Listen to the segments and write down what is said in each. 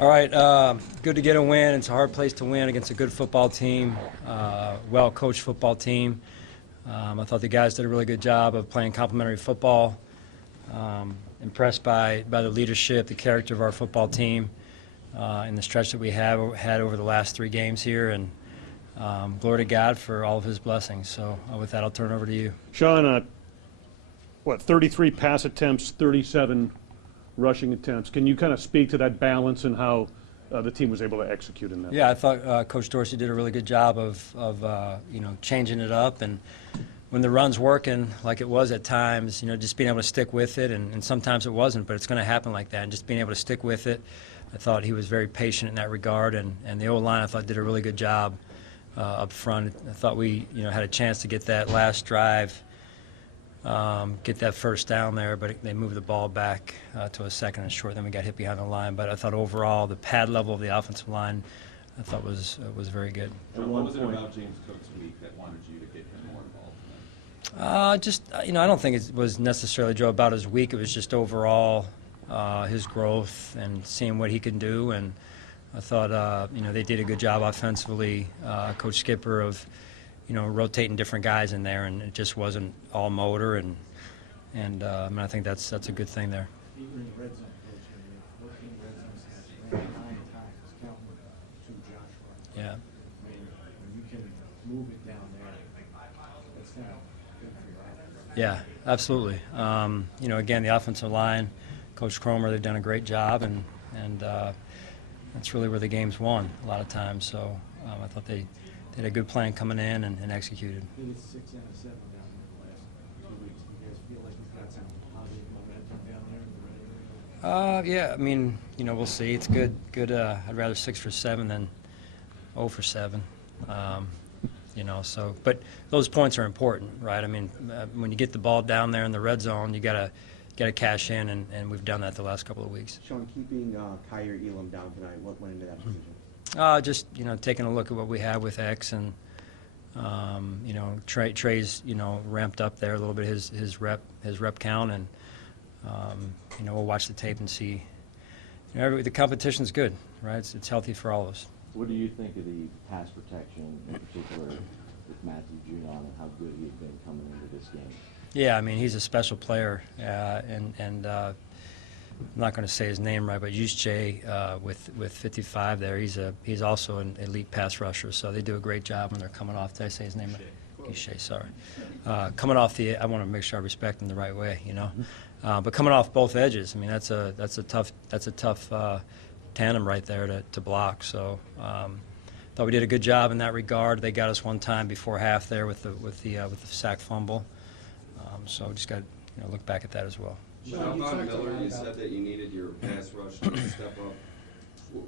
All right, good to get a win. It's a hard place to win against a good football team, well-coached football team. I thought the guys did a really good job of playing complementary football. Impressed by the leadership, the character of our football team, and the stretch that we have had over the last 3 games here. And glory to God for all of His blessings. So with that, I'll turn it over to you. Sean, 33 pass attempts, 37 rushing attempts. Can you kind of speak to that balance and how the team was able to execute in that? Yeah, I thought Coach Dorsey did a really good job of changing it up, and when the run's working like it was at times, just being able to stick with it, and sometimes it wasn't, but it's going to happen like that, and just being able to stick with it. I thought he was very patient in that regard, and the O-line I thought did a really good job up front. I thought we had a chance to get that last drive, get that first down there, but they moved the ball back to a second and short. Then we got hit behind the line. But I thought overall the pad level of the offensive line, I thought was very good. What was it about James Cook's week that wanted you to get him more involved tonight? I don't think it was necessarily, Joe, about his week. It was just overall his growth and seeing what he can do. And I thought they did a good job offensively. Coach Skipper of rotating different guys in there, and it just wasn't all motor, and I think that's a good thing there. Even in the red zone, Coach, 14 red zones has ran 9 times, counting to Joshua. Yeah. I mean, when you can move it down there, that's kind of good for your offense. Yeah, absolutely. Again, the offensive line, Coach Cromer, they've done a great job, and that's really where the game's won a lot of times. So I thought they had a good plan coming in and executed. I think it's 6 and a 7 down there the last 2 weeks. Do you guys feel like you've got some positive momentum down there in the red area? Yeah, I mean, we'll see. It's good. I'd rather 6 for 7 than 0 for 7. But those points are important, right? I mean, when you get the ball down there in the red zone, you gotta cash in, and we've done that the last couple of weeks. Sean, keeping Kyer Elam down tonight, what went into that decision? Just taking a look at what we have with X, and Trey's ramped up there a little bit his rep count, and we'll watch the tape and see. The competition's good, right? It's healthy for all of us. What do you think of the pass protection, in particular with Matthew Judon, and how good he had been coming into this game? Yeah, I mean, he's a special player, and I'm not going to say his name right, but Yusche with 55 there, he's also an elite pass rusher, so they do a great job when they're coming off. Did I say his name? Yusche, sorry. Coming off I want to make sure I respect him the right way, but coming off both edges, I mean, that's a tough tandem right there to block. So thought we did a good job in that regard. They got us one time before half there with the sack fumble. So just got to look back at that as well. Von Miller, you said that you needed your pass rush to step up.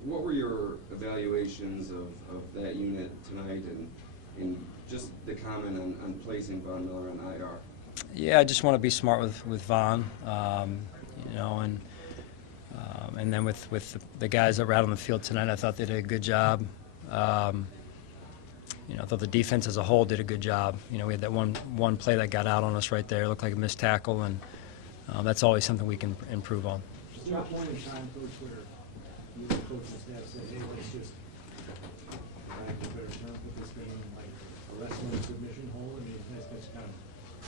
What were your evaluations of that unit tonight, and just the comment on placing Von Miller on IR? Yeah, I just want to be smart with Von, and then with the guys that were out on the field tonight, I thought they did a good job. I thought the defense as a whole did a good job. We had that one play that got out on us right there. It looked like a missed tackle, and that's always something we can improve on. Is there a point in time, Coach, where you the coaching staff said, hey, let's just try to better terms with this game, like a wrestling submission hole, and you guys just kind of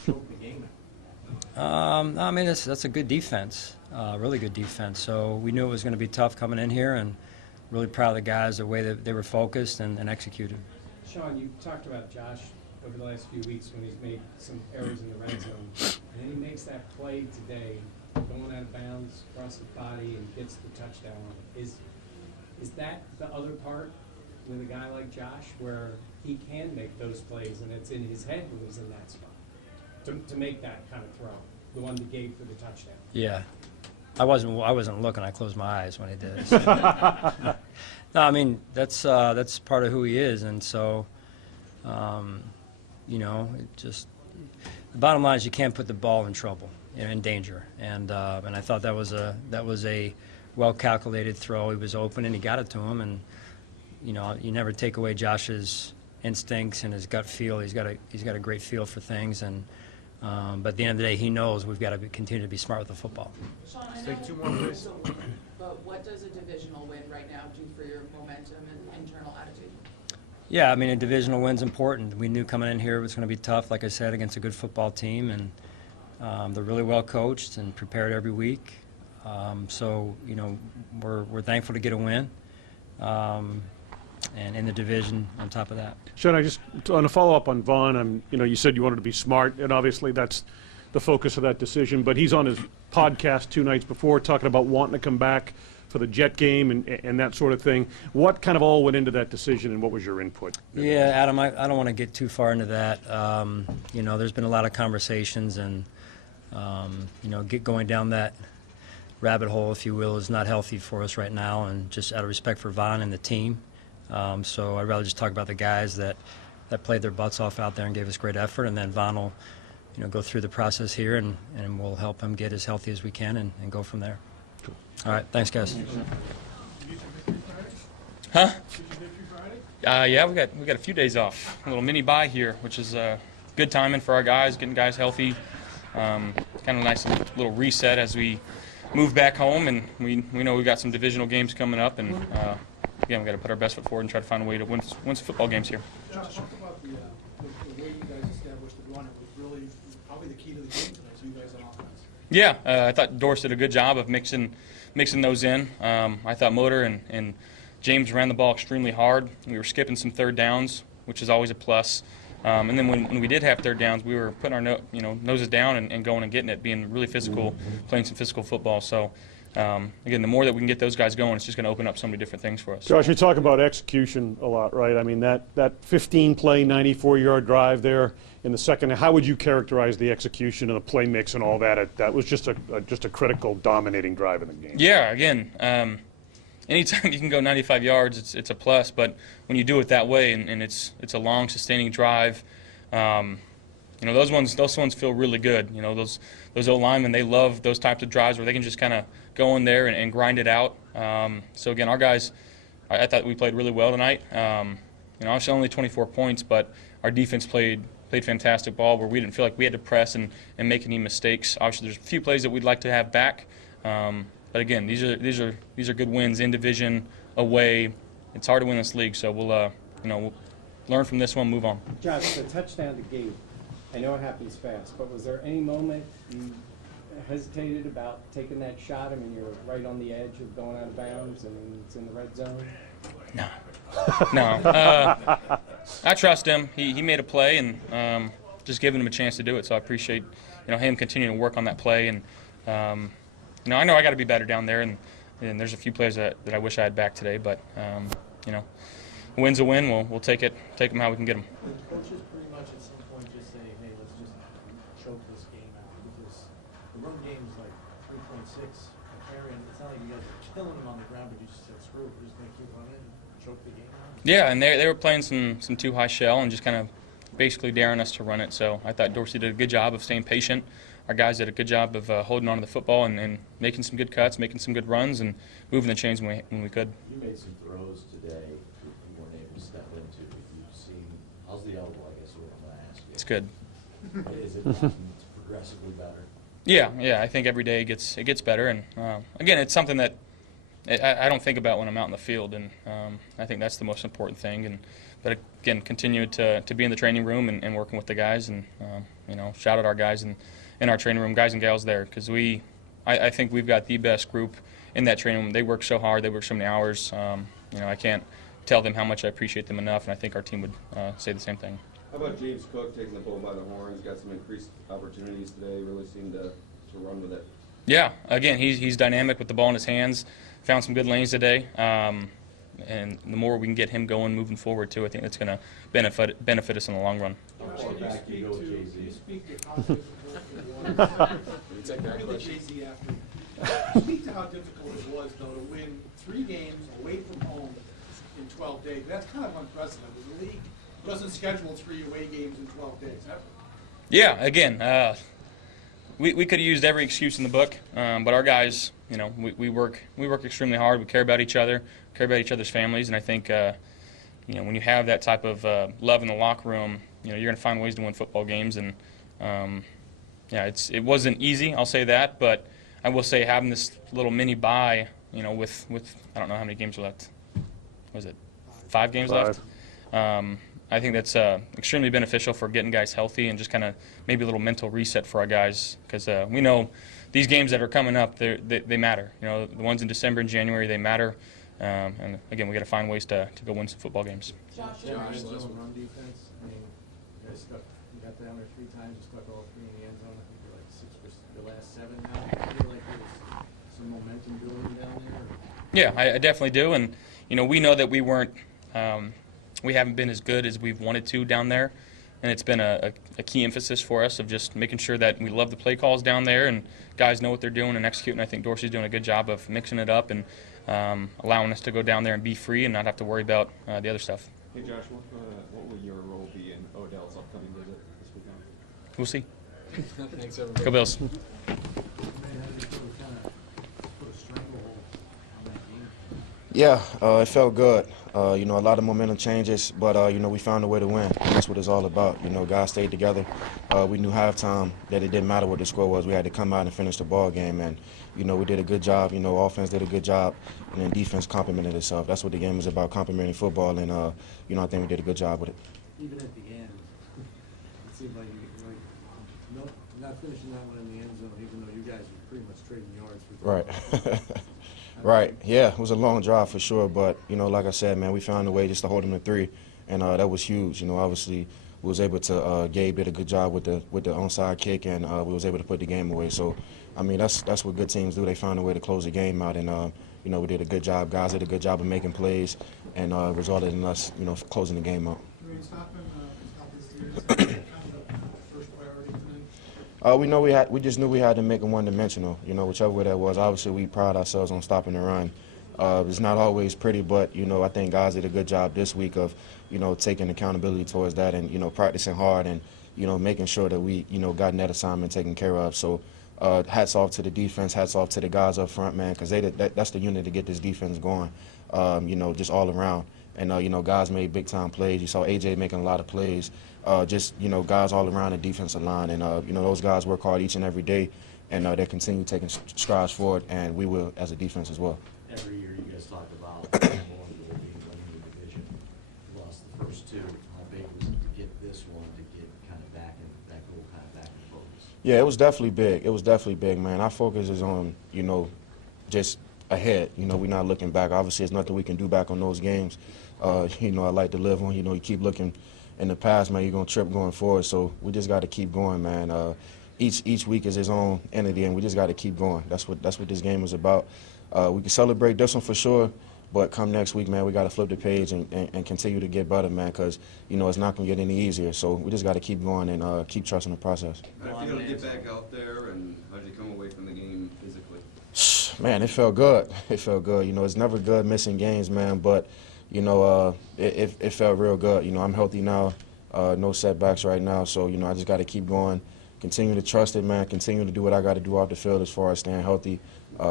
choke the game out? I mean, that's a good defense, really good defense. So we knew it was going to be tough coming in here, and really proud of the guys, the way that they were focused and executed. Sean, you talked about Josh over the last few weeks when he's made some errors in the red zone, and then he makes that play today, going out of bounds, across the body, and gets the touchdown on it. Is that the other part with a guy like Josh, where he can make those plays, and it's in his head when he's in that spot to make that kind of throw, the one that gave for the touchdown? Yeah, I wasn't looking. I closed my eyes when he did it. So. No, I mean that's part of who he is, and so. It just the bottom line is you can't put the ball in trouble, in danger, and I thought that was a well-calculated throw. He was open and he got it to him, and you never take away Josh's instincts and his gut feel. He's got a great feel for things, and but at the end of the day, he knows we've got to continue to be smart with the football. Sean, take 2 more, please. but what does a divisional win right now do for your momentum and internal attitude? Yeah, I mean, a divisional win's important. We knew coming in here it was going to be tough, like I said, against a good football team, and they're really well coached and prepared every week. So, you know, we're thankful to get a win, and in the division on top of that. Sean, I just on a follow up on Vaughn. You know, you said you wanted to be smart, and obviously that's the focus of that decision. But he's on his podcast 2 nights before talking about wanting to come back for the Jet game and that sort of thing. What kind of all went into that decision, and what was your input? Yeah, Adam, I don't want to get too far into that. You know, there's been a lot of conversations, and you know, going down that rabbit hole, if you will, is not healthy for us right now, and just out of respect for Vaughn and the team. So I'd rather just talk about the guys that played their butts off out there and gave us great effort, and then Vaughn will, you know, go through the process here, and we'll help him get as healthy as we can and go from there. All right, thanks, guys. Huh? Yeah, we got a few days off. A little mini bye here, which is good timing for our guys, getting guys healthy. Kind of a nice little reset as we move back home, and we know we've got some divisional games coming up, and again, we got to put our best foot forward and try to find a way to win some football games here. Josh, talk about the way you guys established the run. It was really probably the key to the game tonight, so you guys on offense. Yeah, I thought Doris did a good job of mixing those in. I thought Motor and James ran the ball extremely hard. We were skipping some third downs, which is always a plus. And then when we did have third downs, we were putting our noses down and going and getting it, being really physical, playing some physical football. So, again, the more that we can get those guys going, it's just going to open up so many different things for us. Josh, you talk about execution a lot, right? I mean, that 15-play, 94-yard drive there in the second, how would you characterize the execution and the play mix and all that? That was just a critical, dominating drive in the game. Yeah, again, anytime you can go 95 yards, it's a plus. But when you do it that way and it's a long, sustaining drive, you know, those ones feel really good. You know, those O-linemen, they love those types of drives where they can just kind of go in there and grind it out. So again, our guys, I thought we played really well tonight. You know, obviously only 24 points, but our defense played fantastic ball where we didn't feel like we had to press and make any mistakes. Obviously, there's a few plays that we'd like to have back. But again, these are good wins in division, away. It's hard to win this league, so we'll learn from this one, move on. Josh, the touchdown to Gabe, I know it happens fast, but was there any moment you hesitated about taking that shot? I mean, you're right on the edge of going out of bounds, and it's in the red zone. No. I trust him. He made a play, and just giving him a chance to do it. So I appreciate him continuing to work on that play. And I know I got to be better down there, and there's a few plays that I wish I had back today. But a win's a win. We'll take them how we can get them. The coaches pretty much at some point just say, hey, let's just choke this game out, because the run game is like 3.6 carry, and it's not like you guys are killing them on the ground, but you just said, screw it, we're just going to keep running and choke the game out. Yeah, and they were playing some too high shell and just kind of basically daring us to run it. So I thought Dorsey did a good job of staying patient. Our guys did a good job of holding on to the football and making some good cuts, making some good runs, and moving the chains when we could. You made some throws today that you weren't able to step into. You've seen, how's the elbow, I guess, is what I'm going to ask you. It's good. Is it gotten progressively better? Yeah, I think every day it gets better. And again, it's something that I don't think about when I'm out in the field, and I think that's the most important thing. But again, continue to be in the training room and working with the guys, and shout out our guys in our training room, guys and gals there, because I think we've got the best group in that training room. They work so hard, they work so many hours. I can't tell them how much I appreciate them enough, and I think our team would say the same thing. How about James Cook taking the bull by the horns? Got some increased opportunities today. Really seemed to run with it. Yeah, again, he's dynamic with the ball in his hands. Found some good lanes today. And the more we can get him going, moving forward too, I think that's going to benefit us in the long run. Josh, can you speak to how difficult it was? Really Jay-Z after. Speak to how difficult it was, though, to win 3 games away from home in 12 days. That's kind of unprecedented. The league doesn't schedule 3 away games in 12 days, ever. Yeah, again, we could have used every excuse in the book, but our guys, we work extremely hard. We care about each other, care about each other's families, and I think when you have that type of love in the locker room, you're going to find ways to win football games. And it wasn't easy, I'll say that, but I will say having this little mini bye, with I don't know how many games are left. Was it 5 games 5. left? I think that's extremely beneficial for getting guys healthy and just kind of maybe a little mental reset for our guys, because we know these games that are coming up, they matter. The ones in December and January, they matter. And again, we got to find ways to go win some football games. Josh, Josh, run defense. I mean, you guys you got down there 3 times, you stuck all 3 in the end zone. I think you're like 6% the last 7 now. Do you feel like there's some momentum building down there? Or? Yeah, I definitely do. And, we know that we haven't been as good as we've wanted to down there. And it's been a key emphasis for us of just making sure that we love the play calls down there and guys know what they're doing and executing. I think Dorsey's doing a good job of mixing it up and allowing us to go down there and be free and not have to worry about the other stuff. Hey Josh, what will your role be in Odell's upcoming visit this weekend? We'll see. Thanks, everybody. Go Bills. Yeah, it felt good. A lot of momentum changes, but, we found a way to win. And that's what it's all about. Guys stayed together. We knew halftime that it didn't matter what the score was. We had to come out and finish the ball game. And, we did a good job. Offense did a good job. And then defense complimented itself. That's what the game was about, complimenting football. And, I think we did a good job with it. Even at the end, it seemed like not finishing that one in the end zone, even though you guys were pretty much trading yards for Right. Right. Yeah, it was a long drive for sure, but like I said, man, we found a way just to hold them to 3, and that was huge. Obviously, we was able to. Gabe did a good job with the onside kick, and we was able to put the game away. So, I mean, that's what good teams do. They find a way to close the game out, and we did a good job. Guys did a good job of making plays, and resulted in us, closing the game out. We just knew we had to make them one-dimensional, whichever way that was. Obviously, we pride ourselves on stopping the run. It's not always pretty, but, I think guys did a good job this week of, taking accountability towards that and, practicing hard and, making sure that we, got that assignment taken care of. So hats off to the defense, hats off to the guys up front, man, because that's the unit to get this defense going, just all around. And, guys made big-time plays. You saw A.J. making a lot of plays. Guys all around the defensive line. And, those guys work hard each and every day, and they continue taking strides forward, and we will as a defense as well. Every year you guys talk about winning the division. You lost the first 2. How big was it to get this one, to get kind of back in that goal, kind of back in focus? Yeah, it was definitely big. It was definitely big, man. Our focus is on, just ahead. We're not looking back. Obviously, there's nothing we can do back on those games. I like to live on. You keep looking in the past, man, you're going to trip going forward. So we just got to keep going, man. Each week is its own entity, and we just got to keep going. That's what this game is about. We can celebrate this one for sure, but come next week, man, we got to flip the page and continue to get better, man, because, it's not going to get any easier. So we just got to keep going and keep trusting the process. How did you feel to get back out there, and how did you come away from the game physically? Man, it felt good. It felt good. It's never good missing games, man, but it felt real good. I'm healthy now, no setbacks right now, so, I just got to keep going, continue to trust it, man, continue to do what I got to do off the field as far as staying healthy,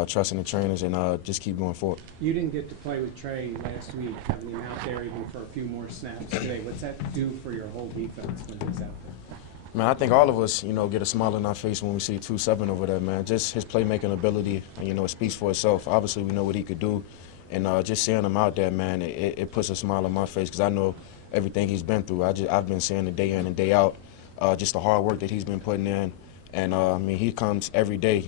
trusting the trainers, and just keep going forward. You didn't get to play with Trey last week, having him out there even for a few more snaps today. What's that do for your whole defense when he's out there? Man, I think all of us, get a smile on our face when we see 2-7 over there, man. Just his playmaking ability, it speaks for itself. Obviously, we know what he could do. And just seeing him out there, man, it puts a smile on my face because I know everything he's been through. I've been seeing it day in and day out, just the hard work that he's been putting in. And, he comes every day,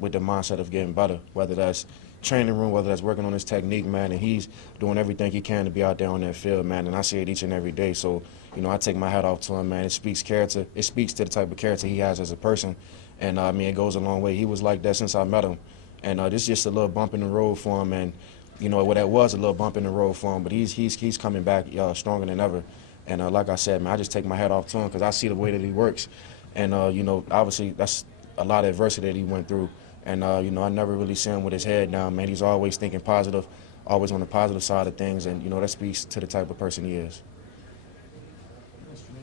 with the mindset of getting better, whether that's training room, whether that's working on his technique, man. And he's doing everything he can to be out there on that field, man. And I see it each and every day. So, I take my hat off to him, man. It speaks character. It speaks to the type of character he has as a person. And, it goes a long way. He was like that since I met him. And this is just a little bump in the road for him. And, that was a little bump in the road for him. But he's coming back stronger than ever. And like I said, man, I just take my hat off to him because I see the way that he works. And, obviously that's a lot of adversity that he went through. And, I never really see him with his head down, man. He's always thinking positive, always on the positive side of things. And, that speaks to the type of person he is.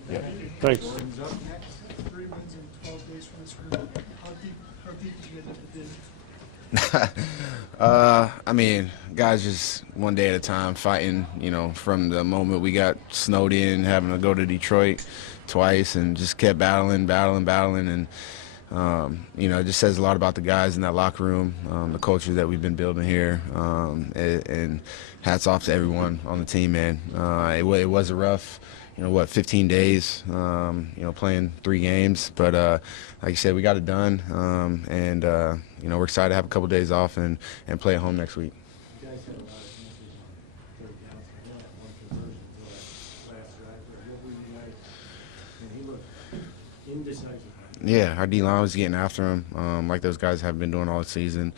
Yeah. Thanks. Up next, 3 wins in 12 days from this group. How deep did you guys have to dig? I mean, guys just one day at a time fighting, from the moment we got snowed in, having to go to Detroit twice and just kept battling. And It just says a lot about the guys in that locker room, the culture that we've been building here, and hats off to everyone on the team, man. It was a rough, 15 days, playing 3 games, but like you said, we got it done, and we're excited to have a couple days off and play at home next week. You guys had a lot of chances on third downs. I know that one conversion to that last drive. What were you guys? And he looked indecisive. Yeah, our D-line was getting after him, like those guys have been doing all season.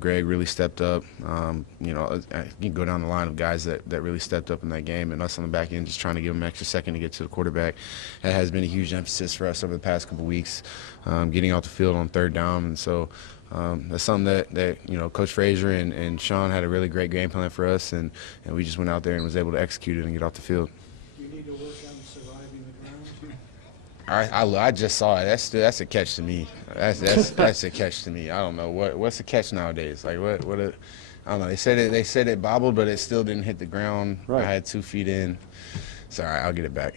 Greg really stepped up. You can go down the line of guys that really stepped up in that game, and us on the back end just trying to give them an extra second to get to the quarterback. That has been a huge emphasis for us over the past couple weeks, getting off the field on third down. And so that's something that Coach Frazier and Sean had a really great game plan for us, and we just went out there and was able to execute it and get off the field. You need to work on surviving the ground too. I just saw it. That's a catch to me. That's a catch to me. I don't know what's a catch nowadays. Like I don't know. They said it bobbled, but it still didn't hit the ground. Right. I had 2 feet in. Sorry, I'll get it back.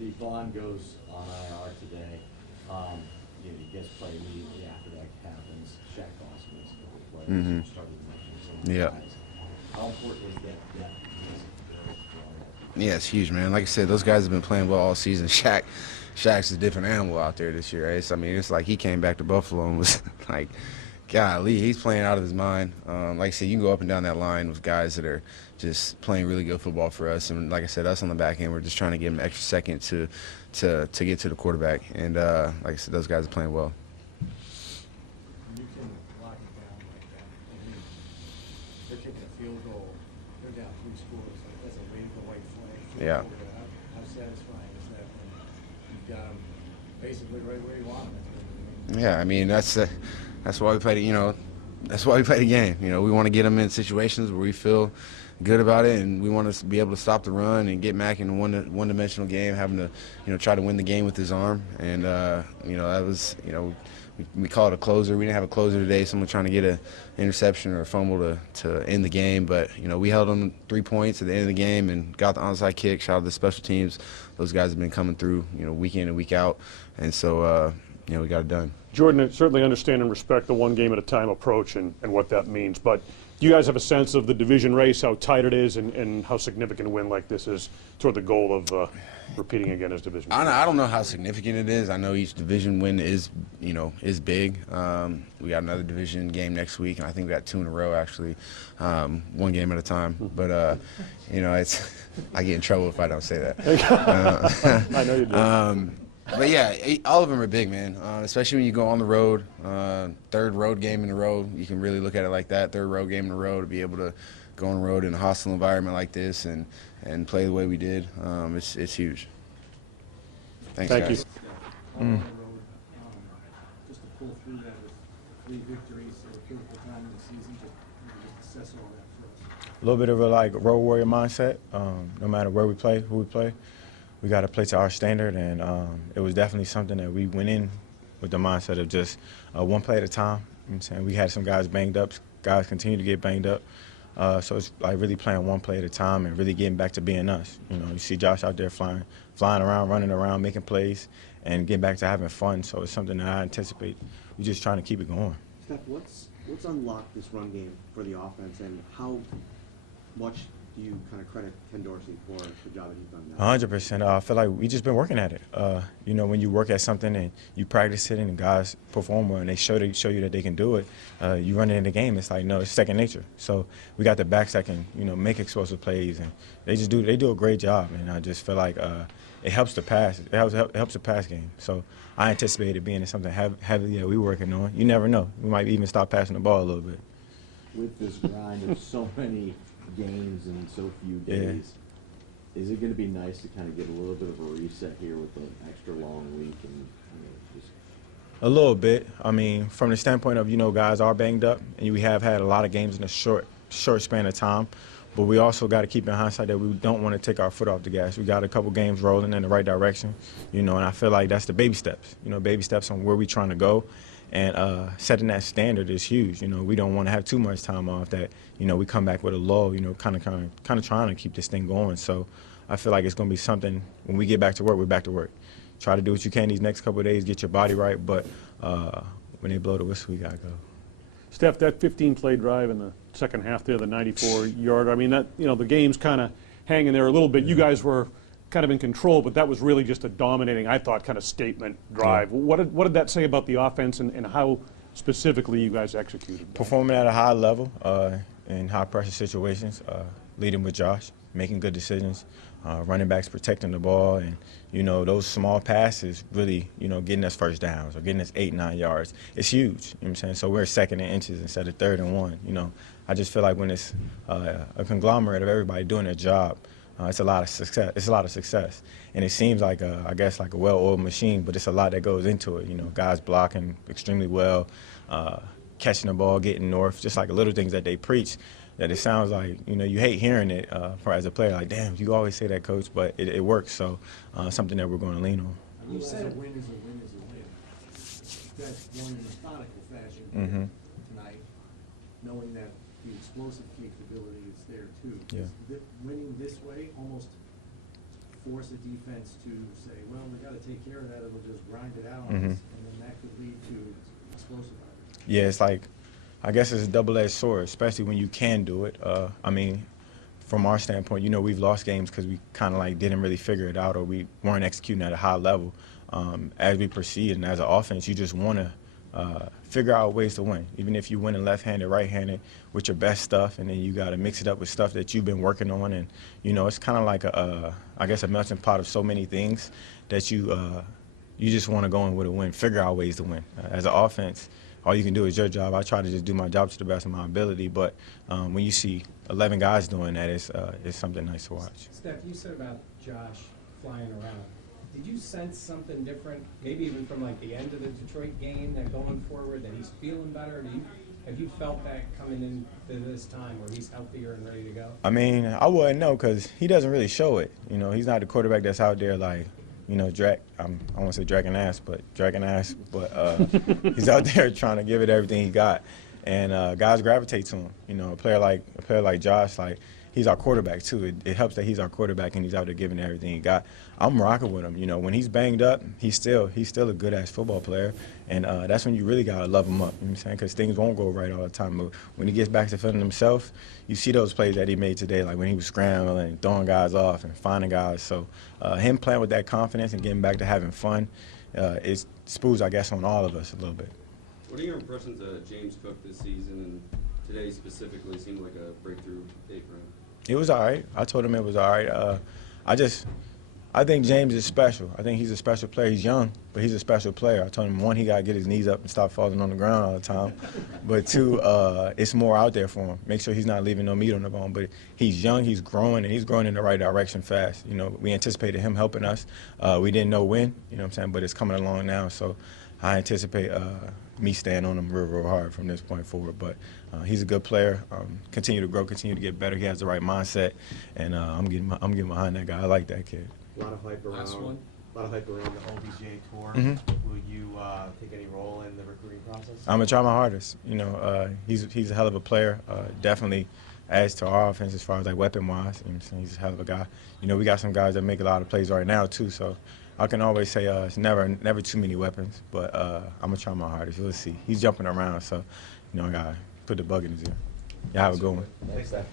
Stefon goes on IR today. You guys play immediately after that happens. Shaq Dawson is a couple players who started mentioning some of the guys. How important is that depth? Yeah, it's huge, man. Like I said, those guys have been playing well all season. Shaq's a different animal out there this year. Right? It's like he came back to Buffalo and was like, golly, he's playing out of his mind. Like I said, you can go up and down that line with guys that are just playing really good football for us. And like I said, us on the back end, we're just trying to give them an extra second to get to the quarterback. And like I said, those guys are playing well. You can lock it down like that. I mean, they're kicking a field goal. They're down 3 scores. Like, that's a wave the white flag. Yeah. How satisfying is that when you've got them basically right where you want them? Yeah, I mean that's why we play the that's why we play the game. We want to get them in situations where we feel good about it, and we want to be able to stop the run and get Mac in a one-dimensional game, having to try to win the game with his arm. And that was we call it a closer. We didn't have a closer today. Someone trying to get an interception or a fumble to end the game, but we held them 3 points at the end of the game and got the onside kick. Shout out to the special teams. Those guys have been coming through week in and week out, and so we got it done. Jordan, I certainly understand and respect the one game at a time approach and what that means, but do you guys have a sense of the division race, how tight it is, and how significant a win like this is toward the goal of repeating again as division? I don't know how significant it is. I know each division win is big. We got another division game next week, and I think we got 2 in a row actually, one game at a time. But it's I get in trouble if I don't say that. I know you do. But yeah, all of them are big, man. Especially when you go on the road, 3rd road game in a row. You can really look at it like that. 3rd road game in a row, to be able to go on the road in a hostile environment like this and play the way we did. It's huge. Thanks, Thank guys. you. Just to pull through that with 3 victories at a critical time in the season, just assess all that for us. A little bit of a road warrior mindset. No matter where we play, who we play, we got to play to our standard, and it was definitely something that we went in with the mindset of just one play at a time. You know what I'm saying? We had some guys banged up. Guys continue to get banged up. So it's like really playing one play at a time and really getting back to being us. You see Josh out there flying around, running around, making plays, and getting back to having fun. So it's something that I anticipate. We're just trying to keep it going. Steph, what's unlocked this run game for the offense, and how much do you kind of credit Ken Dorsey for the job that he's done now? 100%. I feel like we just been working at it. When you work at something and you practice it and guys perform well and they show you that they can do it, you run it in the game. It's like, no, it's second nature. So we got the backs that can, make explosive plays, and they do a great job. And I just feel like it helps the pass. It helps the pass game. So I anticipate it being something heavy that we're working on. You never know. We might even stop passing the ball a little bit. With this grind of so many games in so few days, is it going to be nice to kind of get a little bit of a reset here with an extra long week and just a little bit? I mean, from the standpoint of guys are banged up, and we have had a lot of games in a short span of time, but we also got to keep in hindsight that we don't want to take our foot off the gas. We got a couple games rolling in the right direction, and I feel like that's the baby steps. Baby steps on where we're trying to go. And setting that standard is huge. We don't want to have too much time off that, we come back with a lull, kind of trying to keep this thing going. So I feel like it's going to be something, when we get back to work, we're back to work. try to do what you can these next couple of days, get your body right. But when they blow the whistle, we got to go. Steph, that 15-play drive in the second half there, the 94-yarder, I mean, that, you know, the game's kind of hanging there a little bit. You guys were kind of in control, but that was really just a dominating, I thought, kind of statement drive. What did that say about the offense and how specifically you guys executed? Performing at a high level in high-pressure situations, leading with Josh, making good decisions, running backs protecting the ball, and, you know, those small passes really, you know, getting us first downs or getting us 8-9 yards. It's huge, you know what I'm saying? So we're second in inches instead of 3rd and 1, you know. I just feel like when it's a conglomerate of everybody doing their job, it's a lot of success. It's a lot of success, and it seems like I guess like a well-oiled machine, but it's a lot that goes into it. You know, guys blocking extremely well, catching the ball, getting north, just like the little things that they preach. That it sounds like, you know, you hate hearing it as a player. Like, damn, you always say that, coach, but it works. So something that we're going to lean on. You said a win is a win is a win. That's won in methodical fashion tonight, knowing that the explosive capability is there too. Yeah. Does winning this way almost force a defense to say, well, we got to take care of that, or we'll just grind it out, and then that could lead to explosive offense? Yeah, it's like, I guess it's a double-edged sword, especially when you can do it. I mean, from our standpoint, you know, we've lost games because we kind of like didn't really figure it out, or we weren't executing at a high level. As we proceed and as an offense, you just want to figure out ways to win. Even if you win in left-handed, right-handed with your best stuff, and then you got to mix it up with stuff that you've been working on. And, you know, it's kind of like I guess a melting pot of so many things that you just want to go in with a win, figure out ways to win. As an offense, all you can do is your job. I try to just do my job to the best of my ability, but when you see 11 guys doing that, it's something nice to watch. Steph, you said about Josh flying around. Did you sense something different, maybe even from like the end of the Detroit game, that going forward, that he's feeling better? Have you felt that coming into this time where he's healthier and ready to go? I mean, I wouldn't know because he doesn't really show it. You know, he's not the quarterback that's out there like, you know, I won't say dragging ass, but he's out there trying to give it everything he got, and guys gravitate to him. You know, a player like Josh, like, he's our quarterback too. It helps that he's our quarterback and he's out there giving everything he got. I'm rocking with him. You know, when he's banged up, he's still a good ass football player, and that's when you really gotta love him up. You know what I'm saying? Because things won't go right all the time. But when he gets back to feeling himself, you see those plays that he made today, like when he was scrambling and throwing guys off and finding guys. So him playing with that confidence and getting back to having fun, it spools, I guess, on all of us a little bit. What are your impressions of James Cook this season, and today specifically seemed like a breakthrough day for him? It was all right. I told him it was all right. I think James is special. I think he's a special player. He's young, but he's a special player. I told him, one, he got to get his knees up and stop falling on the ground all the time. But two, it's more out there for him. Make sure he's not leaving no meat on the bone. But he's young, he's growing, and he's growing in the right direction fast. You know, we anticipated him helping us. We didn't know when, you know what I'm saying, but it's coming along now. So I anticipate me staying on him real hard from this point forward. But he's a good player. Continue to grow, continue to get better. He has the right mindset, and I'm getting behind that guy. I like that kid. A lot of hype around. Last one. A lot of hype around the OBJ tour. Will you take any role in the recruiting process? I'm gonna try my hardest. You know, he's a hell of a player. Definitely adds to our offense as far as like weapon-wise. You know, he's a hell of a guy. You know, we got some guys that make a lot of plays right now too. So I can always say it's never too many weapons. But I'm gonna try my hardest. You'll see. He's jumping around, so you know I gotta put the bug in his ear. Y'all have a good one. Thanks, Steph.